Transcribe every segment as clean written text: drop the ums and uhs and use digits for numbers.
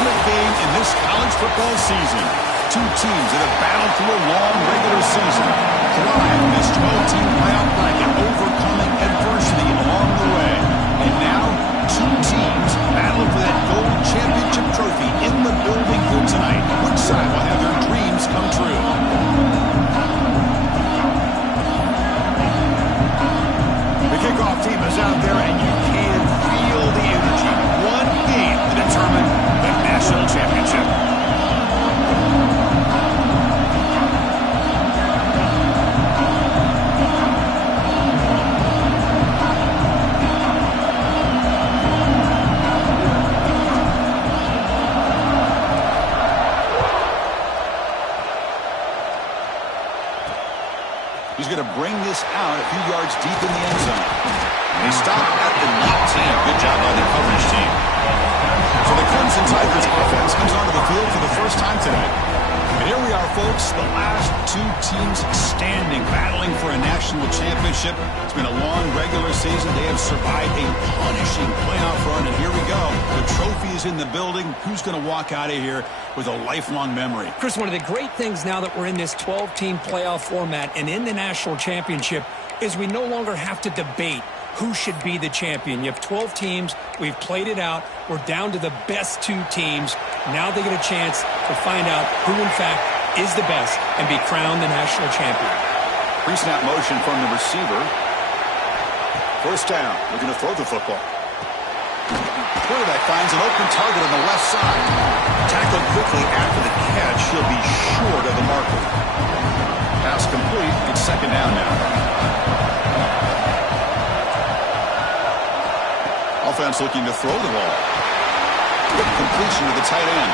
ultimate game in this college football season. Two teams that have battled through a long regular season, thrive in this 12-team playoff bracket, overcoming adversity along the way. And now, two teams battling for that gold championship trophy in the building here tonight. Which side will have their dreams come true? The kickoff team is out there, and you can feel the energy. One game to determine the national championship. He's going to bring this out a few yards deep in the end zone. And he stopped at the 19. Good job by the coverage team. So the Crimson Tigers offense comes onto the field for the first time tonight. And here we are, folks, the last two teams standing, battling for a national championship. It's been a long regular season. They have survived a punishing playoff run, and here we go. The trophy is in the building. Who's going to walk out of here with a lifelong memory? Chris, one of the great things now that we're in this 12-team playoff format and in the national championship is we no longer have to debate who should be the champion. You have 12 teams. We've played it out. We're down to the best two teams. Now they get a chance to find out who, in fact, is the best and be crowned the national champion. Pre-snap motion from the receiver. First down. Looking to throw the football. Quarterback finds an open target on the left side. Tackled quickly after the catch. He'll be short of the marker. Pass complete. It's second down now. Offense looking to throw the ball. Quick completion to the tight end.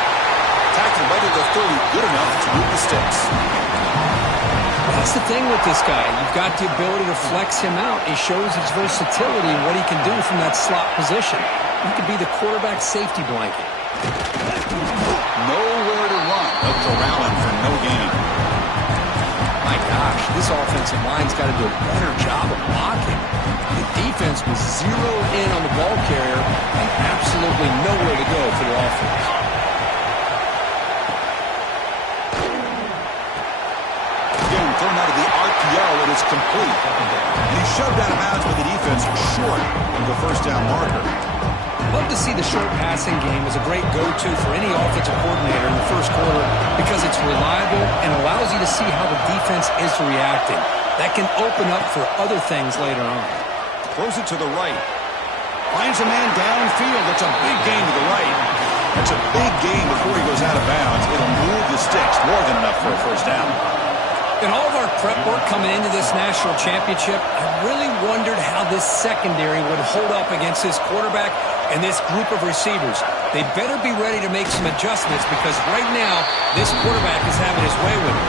Tackled right at the 30. Good enough to move the sticks. Well, that's the thing with this guy. You've got the ability to flex him out. He shows his versatility and what he can do from that slot position. He could be the quarterback safety blanket. Nowhere to run. They'll corral him for no gain. My gosh, this offensive line's got to do a better job of blocking. The defense was zeroed in on the ball carrier and absolutely nowhere to go for the offense. Again, thrown out of the RPO, and it's complete. And he's shoved out of bounds with the defense short of the first down marker. Love to see the short passing game as a great go-to for any offensive coordinator in the first quarter because it's reliable and allows you to see how the defense is reacting. That can open up for other things later on. Throws it to the right. Finds a man downfield. That's a big gain to the right. That's a big gain before he goes out of bounds. It'll move the sticks more than enough for a first down. In all of our prep work coming into this national championship, I really wondered how this secondary would hold up against this quarterback and this group of receivers. They better be ready to make some adjustments because right now, this quarterback is having his way with it.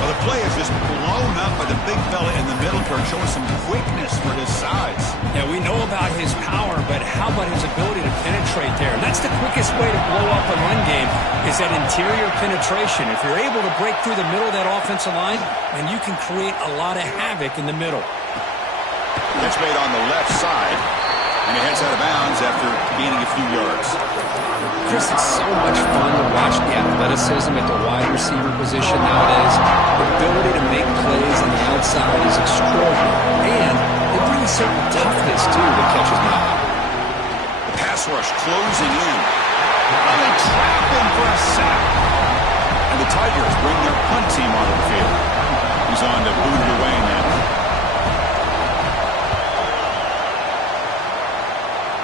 Well, the play is just blown up by the big fella in the middle, showing some quickness for his size. Yeah, we know about his power, but how about his ability to penetrate there? And that's the quickest way to blow up a run game is that interior penetration. If you're able to break through the middle of that offensive line, then you can create a lot of havoc in the middle. Catch made on the left side, and he heads out of bounds after gaining a few yards. Chris, it's so much fun to watch the athleticism at the wide receiver position nowadays. The ability to make plays on the outside is extraordinary, and they bring a certain toughness, too, that catches my eye. The pass rush closing in. And they trap him for a sack. And the Tigers bring their punt team onto the field. He's on to boot it away now.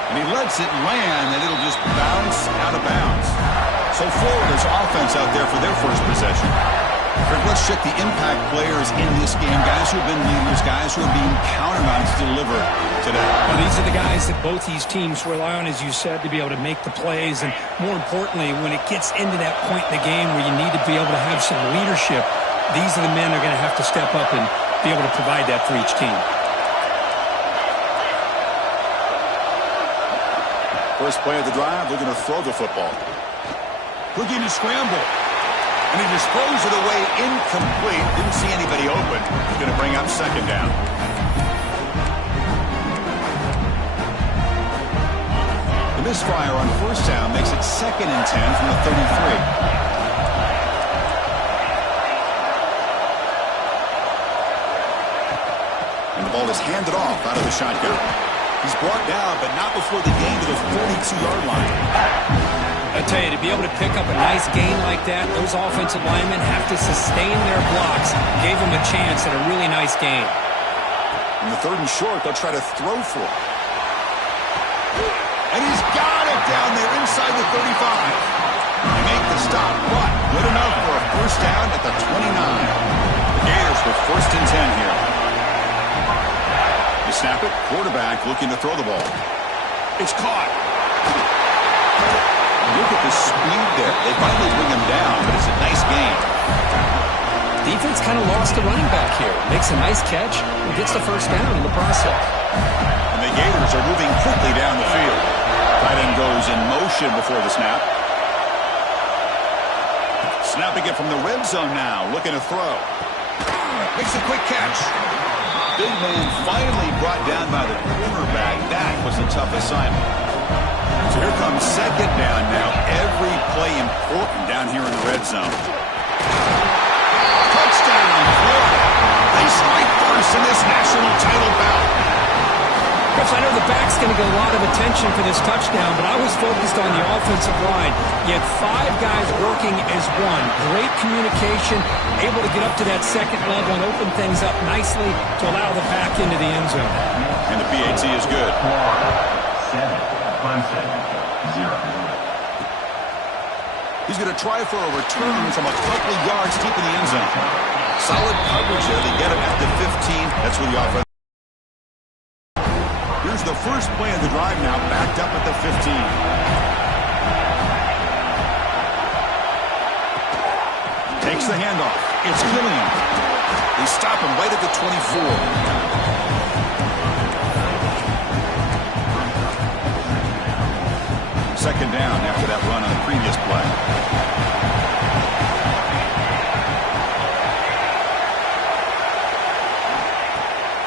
And he lets it land, and it'll just bounce out of bounds. So Florida's offense out there for their first possession. Let's check the impact players in this game. Guys who have been leaders, guys who are being counted on to deliver today. Well, these are the guys that both these teams rely on, as you said, to be able to make the plays. And more importantly, when it gets into that point in the game where you need to be able to have some leadership, these are the men that are going to have to step up and be able to provide that for each team. First play of the drive, looking to throw the football. Looking to scramble. And he just throws it away incomplete. Didn't see anybody open. He's going to bring up second down. The misfire on first down makes it 2nd and 10 from the 33. And the ball is handed off out of the shotgun. He's brought down, but not before the gain to the 42-yard line. I tell you, to be able to pick up a nice gain like that, those offensive linemen have to sustain their blocks. Gave him a chance at a really nice gain. In the 3rd and short, they'll try to throw for it. And he's got it down there inside the 35. They make the stop, but good enough for a first down at the 29. The Gators with 1st and 10 here. They snap it, quarterback looking to throw the ball. It's caught. Look at the speed there. They finally bring him down, but it's a nice gain. Defense kind of lost the running back here. Makes a nice catch and gets the first down in the process. And the Gators are moving quickly down the field. Tight end goes in motion before the snap. Snapping it from the red zone now, looking to throw. Makes a quick catch. Big man finally brought down by the cornerback. That was a tough assignment. So here comes 2nd down now. Every play important down here in the red zone. Touchdown, Florida. They strike first in this national title bout. Chris, I know the back's going to get a lot of attention for this touchdown, but I was focused on the offensive line. You had 5 guys working as one. Great communication, able to get up to that 2nd level and open things up nicely to allow the back into the end zone. And the PAT is good. 7-0. He's going to try for a return from a couple of yards deep in the end zone. Solid coverage there. They get him at the 15. That's where the offense. Here's the first play of the drive now, backed up at the 15. Takes the handoff. It's Killian. They stop him right at the 24. 2nd down after that run on the previous play.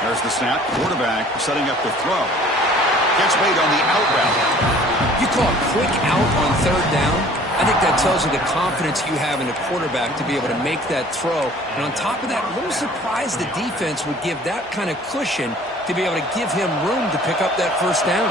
There's the snap. Quarterback setting up the throw. Gets weight on the out route. You call a quick out on 3rd down? I think that tells you the confidence you have in the quarterback to be able to make that throw. And on top of that, a little surprised the defense would give that kind of cushion to be able to give him room to pick up that first down.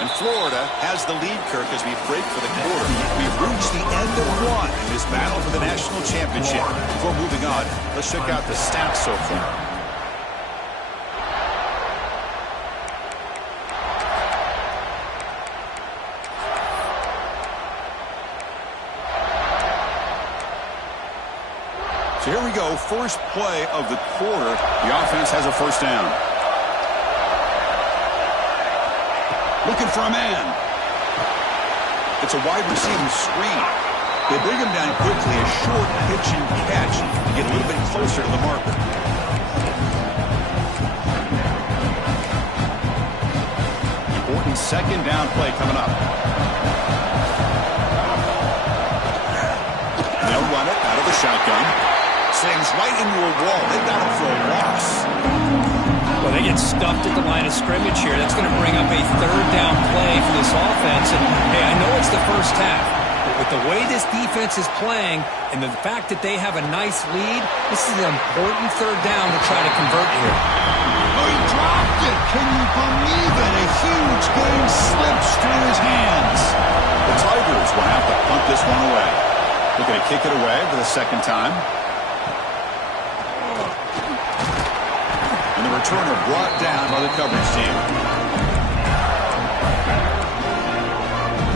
And Florida has the lead, Kirk, as we break for the quarter. We've reached the end of one in this battle for the national championship. Before moving on, let's check out the stats so far. So here we go, first play of the quarter. The offense has a first down. Looking for a man. It's a wide receiver screen. They bring him down quickly, a short pitch and catch to get a little bit closer to the marker. Important 2nd down play coming up. They'll run it out of the shotgun. Slings right into a wall. They got him for a loss. Well, they get stuffed at the line of scrimmage here. That's going to bring up a 3rd down play for this offense. And, hey, I know it's the first half, but with the way this defense is playing and the fact that they have a nice lead, this is an important 3rd down to try to convert here. Oh, he dropped it. Can you believe it? A huge game slips through his hands. The Tigers will have to punt this one away. Looking to kick it away for the 2nd time. And the returner brought down by the coverage team.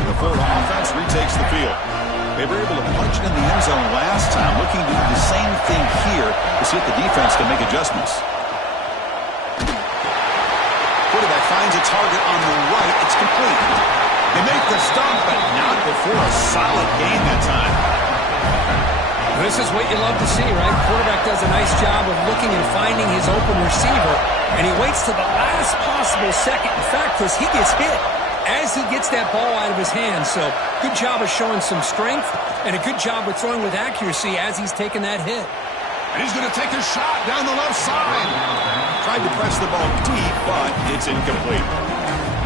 The Florida offense retakes the field. They were able to punch it in the end zone last time, looking to do the same thing here to see if the defense can make adjustments. Quarterback finds a target on the right. It's complete. They make the stop, but not before a solid gain that time. This is what you love to see, right? Quarterback does a nice job of looking and finding his open receiver, and he waits to the last possible second. In fact, Chris, he gets hit as he gets that ball out of his hands. So good job of showing some strength and a good job of throwing with accuracy as he's taking that hit. And he's going to take a shot down the left side. tried to press the ball deep, but it's incomplete.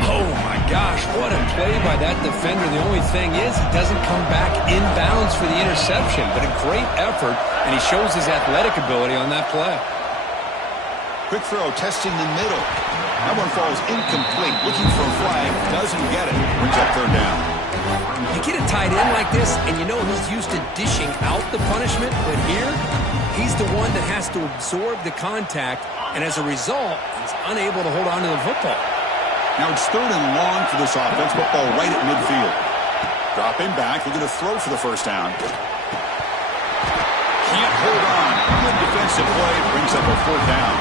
Oh, my gosh, what a play by that defender. The only thing is he doesn't come back inbounds for the interception, but a great effort, and he shows his athletic ability on that play. Quick throw, testing the middle. That one falls incomplete. Looking for a flag, doesn't get it. Brings up third down. You get a tight end like this, and you know he's used to dishing out the punishment, but here, he's the one that has to absorb the contact, and as a result, he's unable to hold on to the football. Now it's third and long for this offense. Football right at midfield. Dropping back, looking to throw for the first down. Can't hold on. Good defensive play, brings up a fourth down.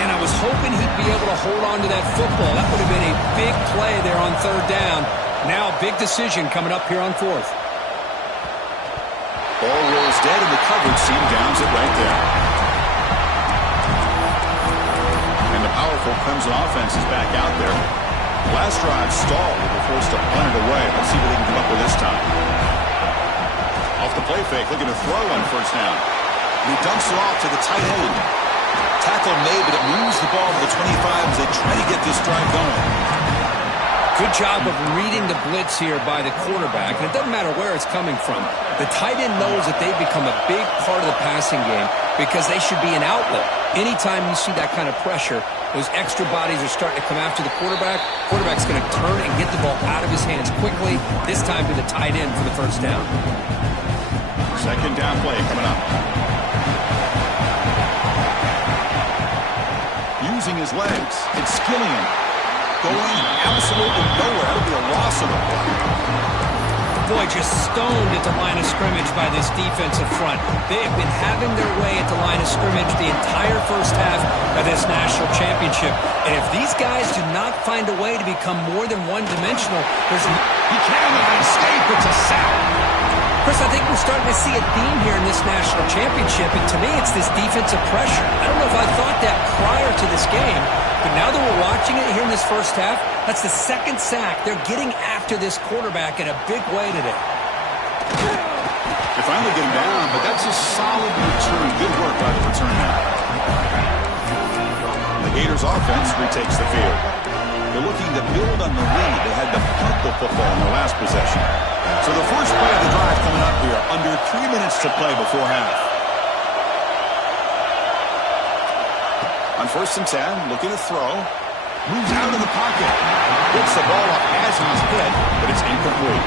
And I was hoping he'd be able to hold on to that football. That would have been a big play there on third down. Now a big decision coming up here on fourth. Ball rolls dead in the coverage team, downs it right there. And the powerful Clemson offense is back out there. Last drive stalled. They were forced to punt it away. Let's see what they can come up with this time. Off the play fake, looking to throw on first down. And he dumps it off to the tight end. Tackle made, but it moves the ball to the 25 as they try to get this drive going. Good job of reading the blitz here by the quarterback. And it doesn't matter where it's coming from. The tight end knows that they've become a big part of the passing game because they should be an outlet. Anytime you see that kind of pressure, those extra bodies are starting to come after the quarterback. Quarterback's going to turn and get the ball out of his hands quickly, this time to the tight end for the first down. Second down play coming up. Using his legs, it's Skillian. Going absolutely nowhere. It'll be a loss of the play. Boy, just stoned at the line of scrimmage by this defensive front. They have been having their way at the line of scrimmage the entire first half of this national championship. And if these guys do not find a way to become more than one-dimensional, he cannot escape. It's a sack. Chris, I think we're starting to see a theme here in this national championship, and to me it's this defensive pressure. I don't know if I thought that prior to this game, but now that we're watching it here in this first half, that's the second sack. They're getting after this quarterback in a big way today. They finally get him down, but that's a solid return. Good work by the return man. The Gators offense retakes the field. They're looking to build on the lead. They had to punt the football in their last possession. So the first play of the drive coming up here, under 3 minutes to play before half. On first and 10, looking to throw. Moves out of the pocket. Gets the ball up as he's hit, but it's incomplete.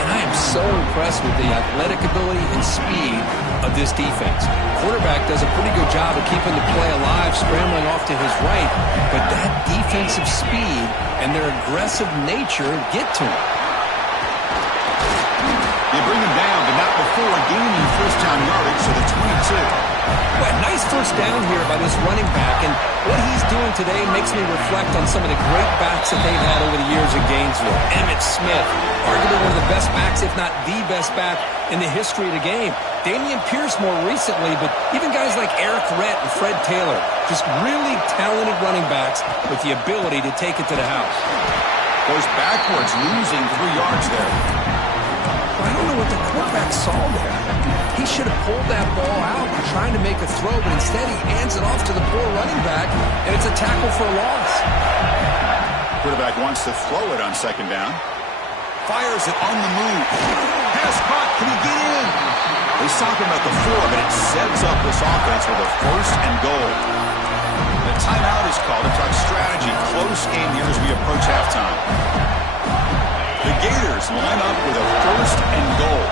And I am so impressed with the athletic ability and speed of this defense. Quarterback does a pretty good job of keeping the play alive, scrambling off to his right, but that defensive speed and their aggressive nature get to him. They bring him down, but not before gaining first down yardage to the 22. Well, nice first down here by this running back, and what he's doing today makes me reflect on some of the great backs that they've had over the years in Gainesville. Emmitt Smith, arguably one of the best backs, if not the best back in the history of the game. Damian Pierce more recently, but even guys like Eric Rhett and Fred Taylor, just really talented running backs with the ability to take it to the house. Goes backwards, losing 3 yards there. I don't know what the quarterback saw there. He should have pulled that ball out and trying to make a throw, but instead he hands it off to the poor running back, and it's a tackle for a loss. Quarterback wants to throw it on second down. Fires it on the move. Pass caught. Can he get in? They stop him at the 4, but it sets up this offense with a first and goal. The timeout is called to talk strategy. Close game here as we approach halftime. The Gators line up with a first and goal.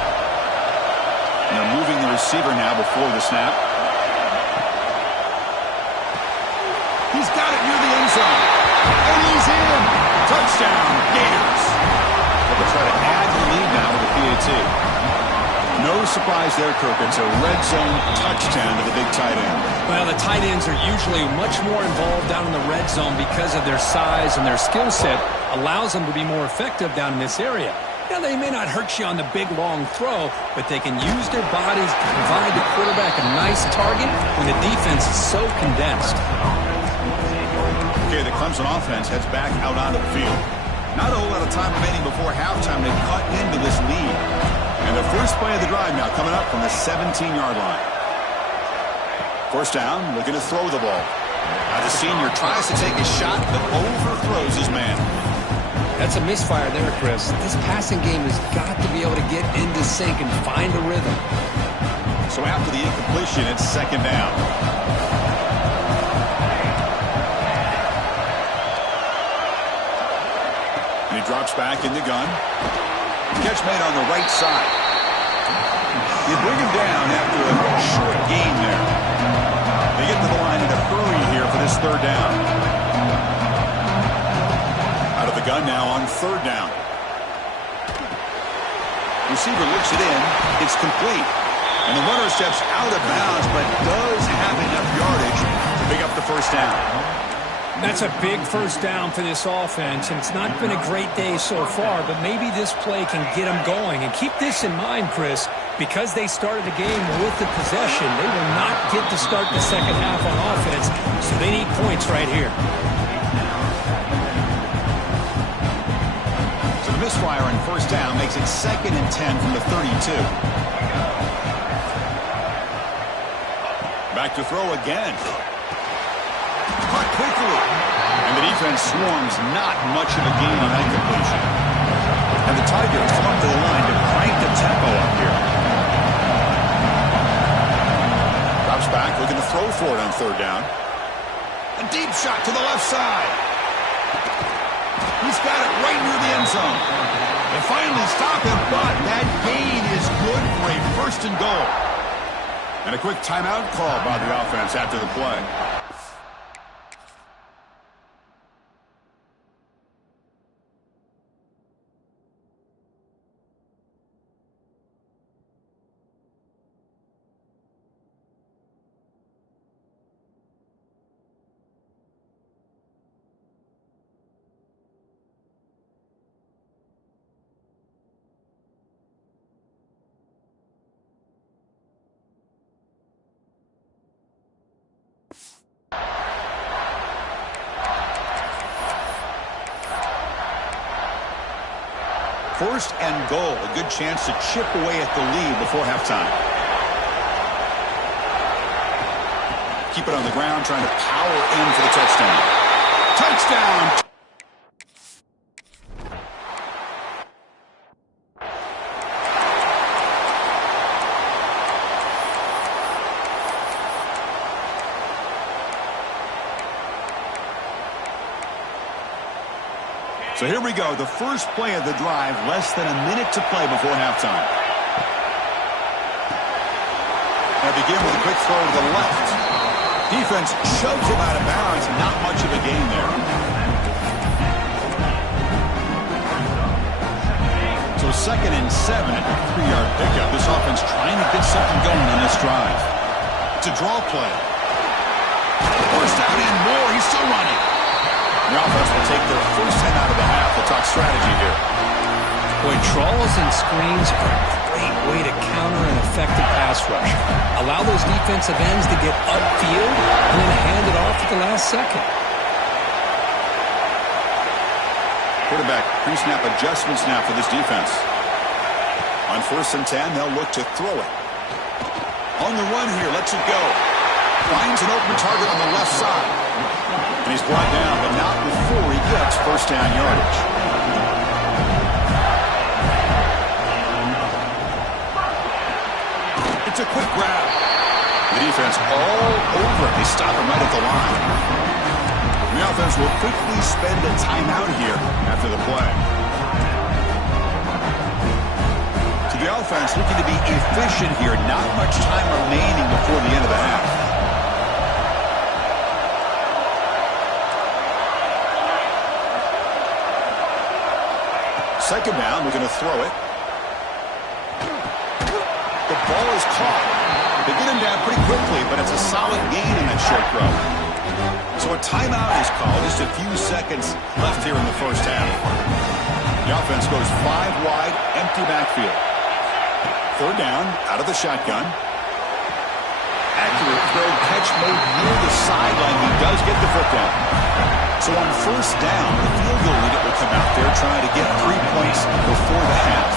And they're moving the receiver now before the snap. He's got it near the end zone. And he's in. Touchdown, Gators. They'll try to add the lead now with a PAT. No surprise there, Kirk. It's a red zone touchdown to the big tight end. Well, the tight ends are usually much more involved down in the red zone because of their size and their skill set allows them to be more effective down in this area. Now, they may not hurt you on the big, long throw, but they can use their bodies to provide the quarterback a nice target when the defense is so condensed. Okay, the Clemson offense heads back out onto the field. Not a whole lot of time remaining before halftime. They cut into this lead. And the first play of the drive now coming up from the 17-yard line. First down, looking to throw the ball. Now the senior tries to take a shot, but overthrows his man. That's a misfire there, Chris. This passing game has got to be able to get into sync and find a rhythm. So after the incompletion, it's second down. And he drops back in the gun. Catch made on the right side. You bring him down after a short gain there. They get to the line in a hurry here for this third down. Out of the gun now on third down. Receiver looks it in. It's complete. And the runner steps out of bounds, but does have enough yardage to pick up the first down. That's a big first down for this offense, and it's not been a great day so far, but maybe this play can get them going. And keep this in mind, Chris, because they started the game with the possession, they will not get to start the second half on offense, so they need points right here. So the misfire on first down makes it 2nd and 10 from the 32. Back to throw again. Caught quickly. And the defense swarms, not much of a gain on that completion. And the Tigers come up to the line to crank the tempo up here. Drops back, looking to throw for it on third down. A deep shot to the left side. He's got it right near the end zone. They finally stop him, but that gain is good for a first and goal. And a quick timeout call by the offense after the play. First and goal, a good chance to chip away at the lead before halftime. Keep it on the ground, trying to power in for the touchdown. Touchdown! So here we go, the first play of the drive, less than a minute to play before halftime. They begin with a quick throw to the left. Defense shoves him out of bounds, not much of a gain there. So 2nd and 7 at the 3-yard pickup. This offense trying to get something going on this drive. It's a draw play. First down and more, he's still running. The offense will take their first 10 out of the half. We'll talk strategy here. Boy, draws and screens are a great way to counter an effective pass rush. Allow those defensive ends to get upfield and then hand it off at the last second. Quarterback pre-snap adjustments now for this defense. On 1st and 10, they'll look to throw it. On the run here, lets it go. Finds an open target on the left side. And he's brought down, but not before he gets first down yardage. It's a quick grab. The defense all over it. They stop him right at the line. The offense will quickly spend a timeout here after the play. So the offense looking to be efficient here. Not much time remaining before the end of the half. Second down, we're going to throw it. The ball is caught. They get him down pretty quickly, but it's a solid gain in that short throw. So a timeout is called. Just a few seconds left here in the first half. The offense goes 5 wide, empty backfield. Third down, out of the shotgun. Accurate throw, catch made near the sideline. He does get the foot down. So on first down, the field goal unit will come out there trying to get 3 points before the half.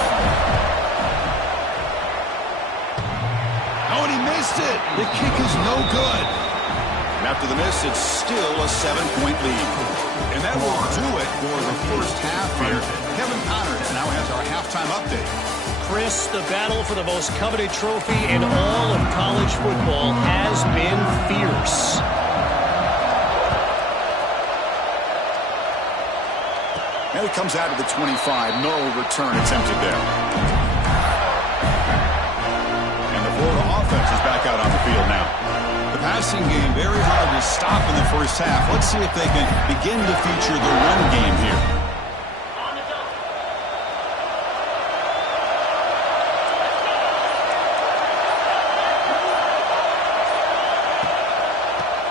Oh, and he missed it. The kick is no good. And after the miss, it's still a 7-point lead. And that will do it for the first half here. Kevin Connors now has our halftime update. Chris, the battle for the most coveted trophy in all of college football has been fierce. And it comes out of the 25. No return attempted there. And the Florida offense is back out on the field now. The passing game very hard to stop in the first half. Let's see if they can begin to feature the run game here.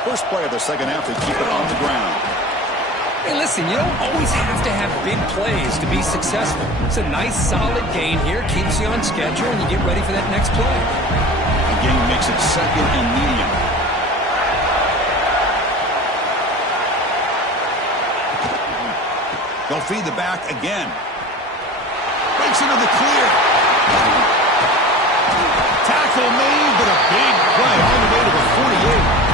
First play of the second half, they keep it on the ground. Hey, listen, you don't always have to have big plays to be successful. It's a nice, solid gain here. Keeps you on schedule, and you get ready for that next play. The game makes it second and medium. They'll feed the back again. Breaks into the clear. Tackle made, but a big play all the way to the 48.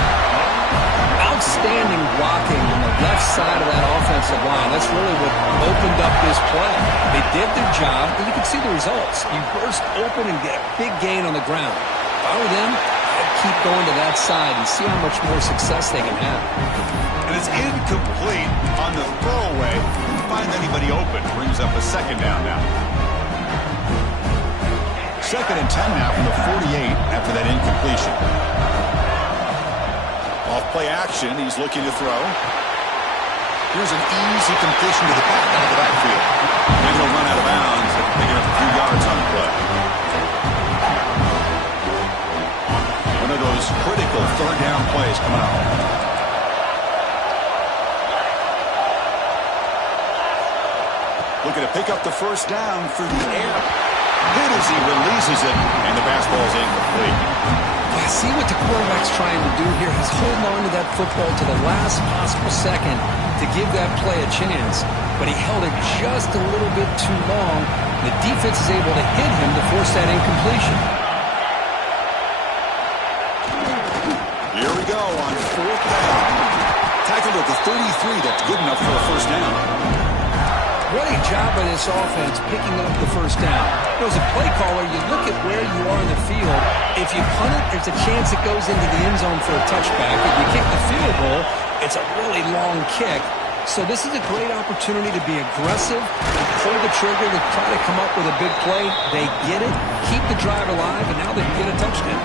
Outstanding blocking on the left side of that offensive line. That's really what opened up this play. They did their job, and you can see the results. You burst open and get a big gain on the ground. If I were them, I'd keep going to that side and see how much more success they can have. And it's incomplete on the throwaway. Couldn't find anybody open. Brings up a second down now. Second and 10 now from the 48 after that incompletion. Off play action, he's looking to throw. Here's an easy completion to the back out of the backfield. And he'll run out of bounds, picking up a few yards on the play. One of those critical third down plays coming up. Looking to pick up the first down through the air. Hit as he releases it, and the pass ball is incomplete. Yeah, see what the quarterback's trying to do here. He's holding on to that football to the last possible second to give that play a chance. But he held it just a little bit too long. The defense is able to hit him to force that incompletion. Here we go on fourth down. Tackled at the 33. That's good enough for a first down. What a job by this offense picking up the first down. As a play caller, you look at where you are in the field. If you punt it, there's a chance it goes into the end zone for a touchback. If you kick the field goal, it's a really long kick. So this is a great opportunity to be aggressive, to pull the trigger, to try to come up with a big play. They get it, keep the drive alive, and now they can get a touchdown.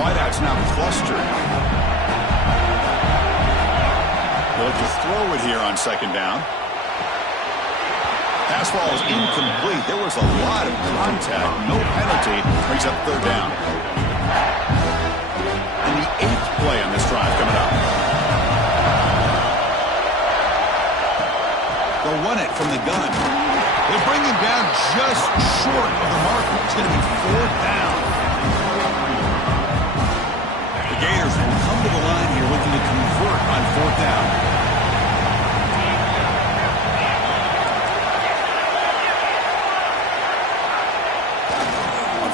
Wideout's now clustered. They'll just throw it here on second down. Pass ball is incomplete. There was a lot of contact. No penalty. Brings up third down. And the 8th play on this drive coming up. They'll run it from the gun. They bring him down just short of the mark. It's going to be fourth down. The Gators will come to the line here looking to convert on fourth down.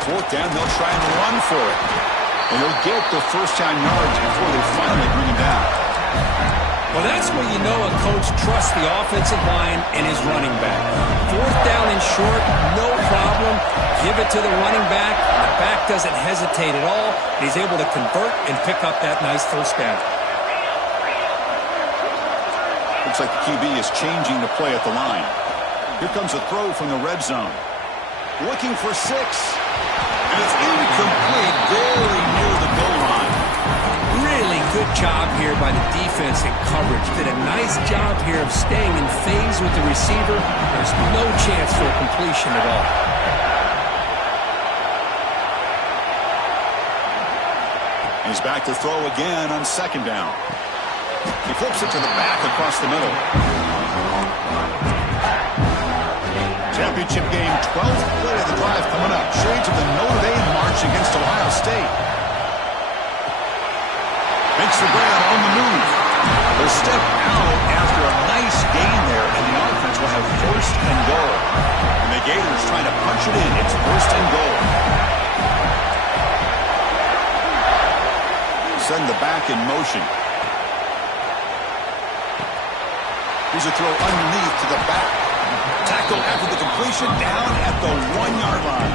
Fourth down, they'll try and run for it. And they'll get the first down yards before they finally bring him down. Well, that's where you know a coach trusts the offensive line and his running back. Fourth down and short, no problem. Give it to the running back. The back doesn't hesitate at all. He's able to convert and pick up that nice first down. Looks like the QB is changing the play at the line. Here comes a throw from the red zone. Looking for 6. And it's incomplete, very near the goal line. Really good job here by the defense in coverage. Did a nice job here of staying in phase with the receiver. There's no chance for a completion at all. He's back to throw again on second down. He flips it to the back across the middle. Championship game, 12th play of the drive coming up. Shades of the Notre Dame march against Ohio State. Makes the ground on the move. They'll step out after a nice gain there, and the offense will have first and goal. And the Gators trying to punch it in. It's first and goal. Send the back in motion. Here's a throw underneath to the back. Tackle after the completion down at the 1-yard line.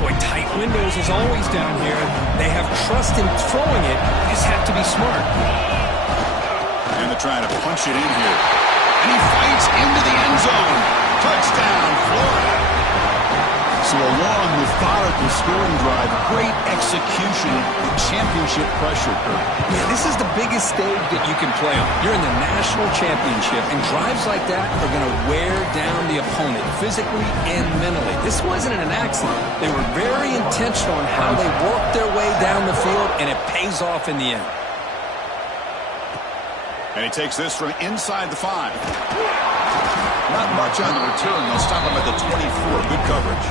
Boy, tight windows is always down here. They have trust in throwing it. You just have to be smart. And they're trying to punch it in here. And he fights into the end zone. Touchdown, Florida. So a long, methodical scoring drive. Great execution with championship pressure. Yeah, this is the biggest stage that you can play on. You're in the national championship, and drives like that are going to wear down the opponent physically and mentally. This wasn't an accident. They were very intentional in how they worked their way down the field, and it pays off in the end. And he takes this from inside the 5. Not much on the return. They'll stop him at the 24. Good coverage.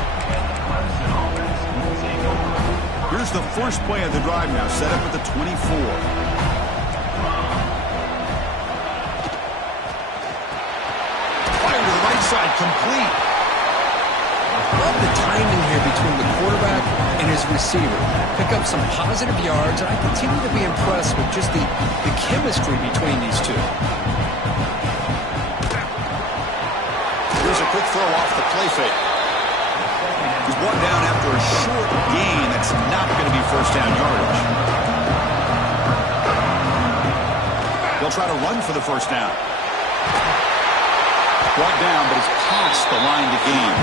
Here's the first play of the drive now, set up at the 24. Fire to the right side, complete. Love the timing here between the quarterback and his receiver. Pick up some positive yards, and I continue to be impressed with just the chemistry between these two. Here's a quick throw off the play fake. He's brought down after a short gain. That's not going to be first down yardage. They'll try to run for the first down. Brought down, but it's past the line to gain.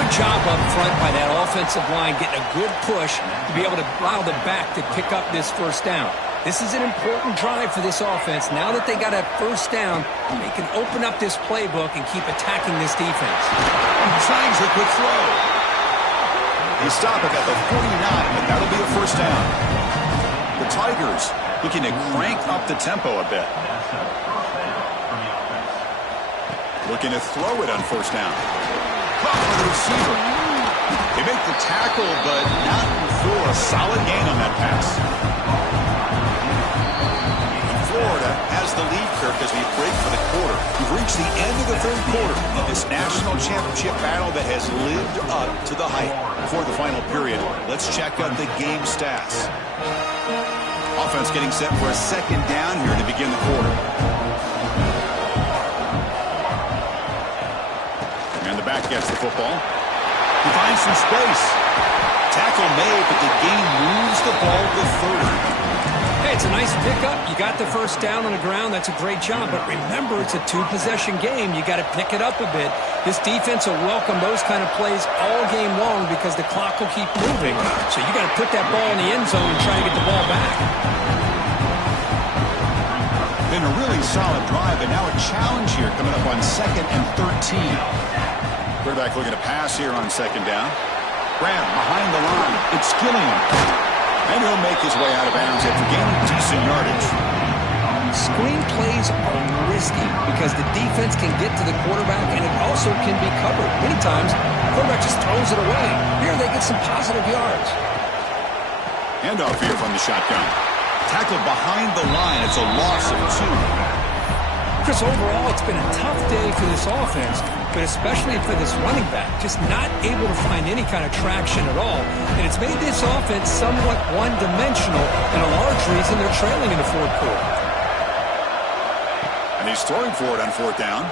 Good job up front by that offensive line, getting a good push to be able to allow the back to pick up this first down. This is an important drive for this offense. Now that they got a first down, they can open up this playbook and keep attacking this defense. Trying a quick throw. They stop it at the 49, but that'll be a first down. The Tigers looking to crank up the tempo a bit. Looking to throw it on first down. Caught by the receiver. They make the tackle, but not for a solid gain on that pass. Florida has the lead, Kirk, as we break for the quarter. We've reached the end of the third quarter of this national championship battle that has lived up to the hype. Before the final period, let's check out the game stats. Offense getting set for a second down here to begin the quarter. And the back gets the football. He finds some space. Tackle made, but the game moves the ball to third. Hey, it's a nice pickup. You got the first down on the ground. That's a great job. But remember, it's a two-possession game. You got to pick it up a bit. This defense will welcome those kind of plays all game long because the clock will keep moving. So you got to put that ball in the end zone and try to get the ball back. Been a really solid drive, but now a challenge here coming up on 2nd and 13. Quarterback looking to pass here on second down. Grab behind the line. It's Gilliam. And he'll make his way out of bounds after gaining decent yardage. Screen plays are risky because the defense can get to the quarterback and it also can be covered. Many times, the quarterback just throws it away. Here they get some positive yards. Handoff here from the shotgun. Tackled behind the line. It's a loss of 2. Chris, overall, it's been a tough day for this offense, but especially for this running back, just not able to find any kind of traction at all. And it's made this offense somewhat one-dimensional, and a large reason they're trailing in the fourth quarter. And he's throwing for it on fourth down.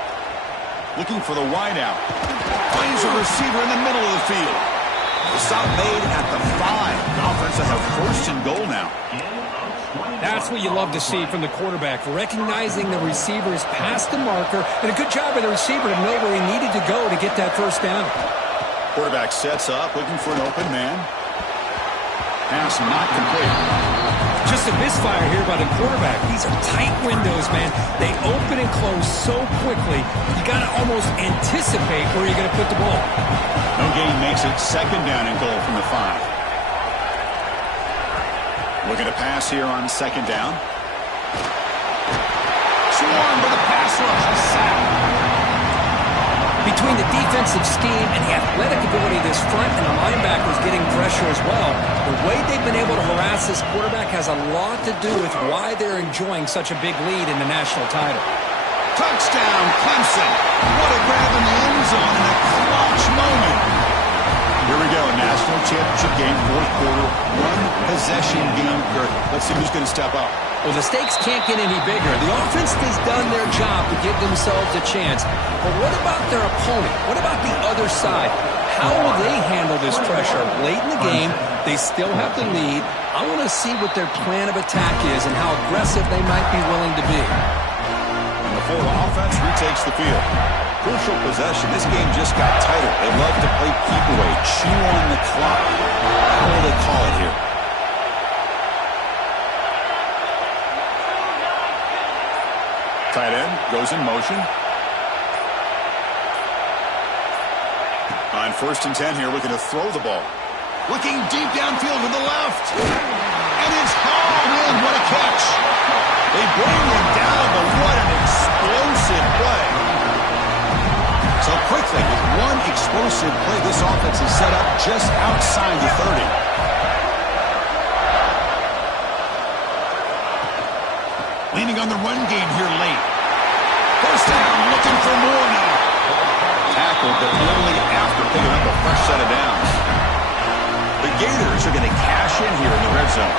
Looking for the wideout. Finds a receiver in the middle of the field. The stop made at the 5. The offense will have first and goal now. That's what you love to see from the quarterback, recognizing the receiver's past the marker, and a good job by the receiver to know where he needed to go to get that first down. Quarterback sets up, looking for an open man. Pass not complete. Just a misfire here by the quarterback. These are tight windows, man. They open and close so quickly, you got to almost anticipate where you're going to put the ball. No gain makes it second down and goal from the 5. Looking to pass here on second down. Swarmed by the pass rush. A sack. Between the defensive scheme and the athletic ability of this front and the linebackers getting pressure as well, the way they've been able to harass this quarterback has a lot to do with why they're enjoying such a big lead in the national title. Touchdown, Clemson. What a grab in the end zone in a clutch moment. Here we go, national championship game, fourth quarter, one possession game. Let's see who's going to step up. Well, the stakes can't get any bigger. The offense has done their job to give themselves a chance. But what about their opponent? What about the other side? How will they handle this pressure? Late in the game, they still have the lead. I want to see what their plan of attack is and how aggressive they might be willing to be. And the Florida offense retakes the field. Crucial possession. This game just got tighter. They love to play keep away, chew on the clock. How will they call it here? Tight end goes in motion. On 1st and 10 here, looking to throw the ball. Looking deep downfield to the left. And it's hauled in. What a catch. They bring him down, but what an explosive play. So quickly, with one explosive play, this offense is set up just outside the 30. Leaning on the run game here late. First down, looking for more now. Tackled, but only after picking up a fresh set of downs. The Gators are going to cash in here in the red zone.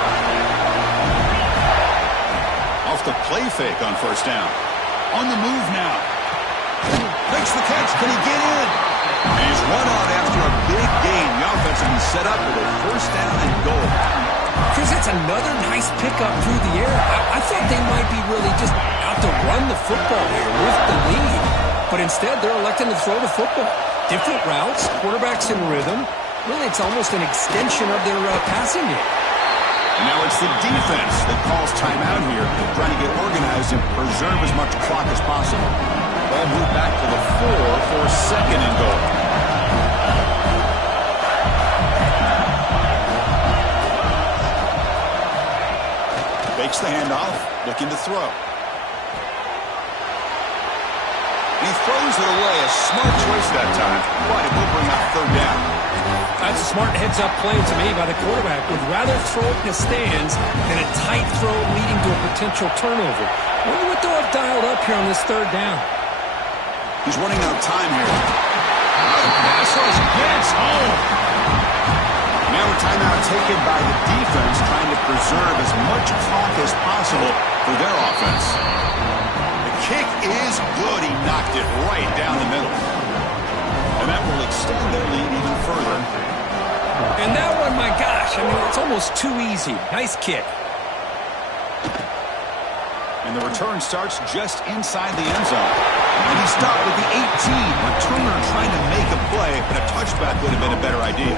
Off the play fake on 1st down. On the move now. Makes the catch. Can he get in? And he's run out after a big gain. The offense will be set up with a 1st down and goal. Chris, that's another nice pickup through the air. I thought they might be really just out to run the football here with the lead. But instead, they're electing to throw the football. Different routes, quarterbacks in rhythm. Really, it's almost an extension of their passing game. And now it's the defense that calls timeout here, trying to get organized and preserve as much clock as possible. Ball moved back to the 4 for 2nd and goal. Fakes the handoff, looking to throw. He throws it away. A smart choice that time, but it will bring up 3rd down. That's a smart heads-up play to me by the quarterback. Would rather throw it in the stands than a tight throw leading to a potential turnover. Wonder what they'll have dialed up here on this 3rd down. He's running out of time here. Pass rush gets home. Now a timeout taken by the defense, trying to preserve as much clock as possible for their offense. The kick is good. He knocked it right down the middle. And that will extend their lead even further. And that one, my gosh, I mean, it's almost too easy. Nice kick. And the return starts just inside the end zone. And he stopped with the 18. Returner trying to make a play, but a touchback would have been a better idea.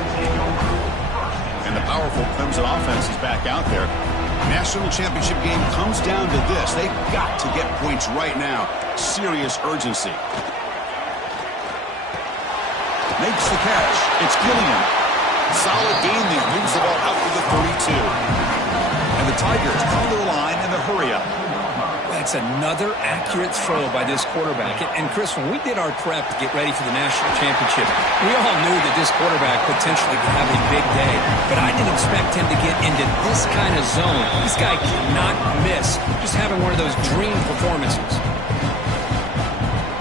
And the powerful Clemson offense is back out there. National championship game comes down to this. They've got to get points right now. Serious urgency. Makes the catch. It's Gilliam. Solid gain there. Moves the ball out to the 32. And the Tigers come to the line in the hurry-up. That's another accurate throw by this quarterback. And Chris, when we did our prep to get ready for the national championship, we all knew that this quarterback potentially could have a big day. But I didn't expect him to get into this kind of zone. This guy cannot miss. Just having one of those dream performances.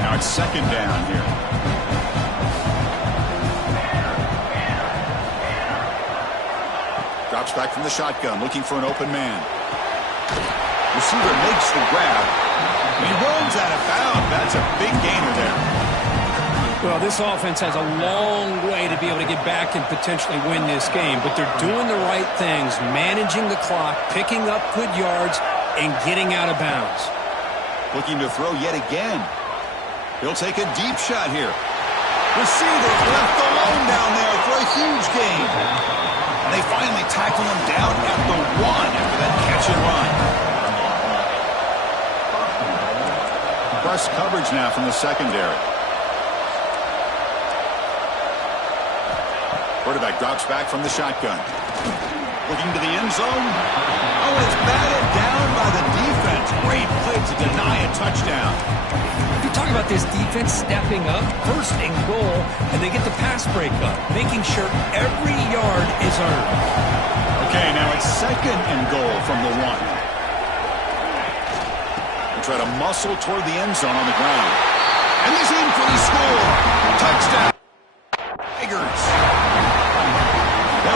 Now it's 2nd down here. Drops back from the shotgun, looking for an open man. Receiver makes the grab. He runs out of bounds. That's a big gainer there. Well, this offense has a long way to be able to get back and potentially win this game, but they're doing the right things, managing the clock, picking up good yards, and getting out of bounds. Looking to throw yet again. He'll take a deep shot here. Receiver left alone down there for a huge gain. And they finally tackle him down at the 1 after that catch and run. Press coverage now from the secondary. Quarterback drops back from the shotgun. Looking to the end zone. Oh, it's batted down by the defense. Great play to deny a touchdown. You're talking about this defense stepping up, 1st and goal, and they get the pass break up, making sure every yard is earned. Okay, now it's 2nd and goal from the 1. Try to muscle toward the end zone on the ground. And he's in for the score. Touchdown. Tigers.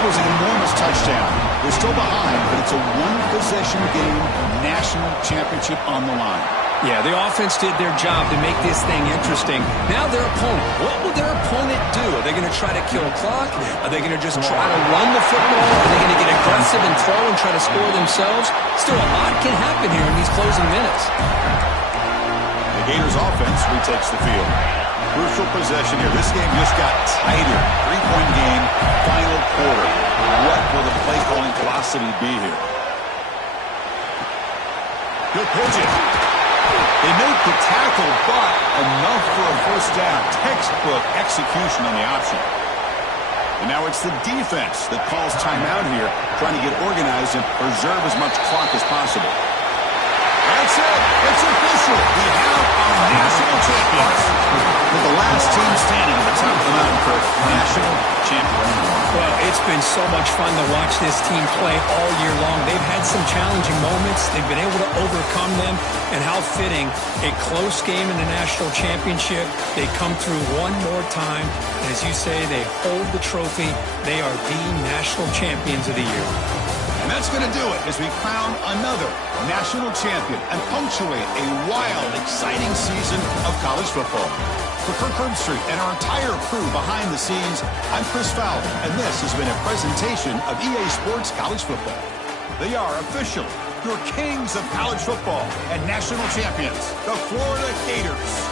was an enormous touchdown. They're still behind, but it's a one-possession game, national championship on the line. Yeah, the offense did their job to make this thing interesting. Now their opponent. What will their opponent do? Are they going to try to kill clock? Are they going to just try to run the football? Are they going to get aggressive and throw and try to score themselves? Still, a lot can happen here in these closing minutes. The Gators offense retakes the field. Crucial possession here. This game just got tighter. 3-point game, final quarter. What will the play calling velocity be here? He'll pitch it. They make the tackle, but enough for a first down. Textbook execution on the option. And now it's the defense that calls timeout here, trying to get organized and preserve as much clock as possible. That's it. It's official. We have our national champions. With the last team standing at the top of the mountain for national champions. Well, it's been so much fun to watch this team play all year long. They've had some challenging moments. They've been able to overcome them. And how fitting, a close game in the national championship. They come through one more time. And as you say, they hold the trophy. They are the national champions of the year. And that's going to do it as we crown another national champion and punctuate a wild, exciting season of college football. For Kirk Herbstreit and our entire crew behind the scenes, I'm Chris Fowler, and this has been a presentation of EA Sports College Football. They are officially your kings of college football and national champions, the Florida Gators.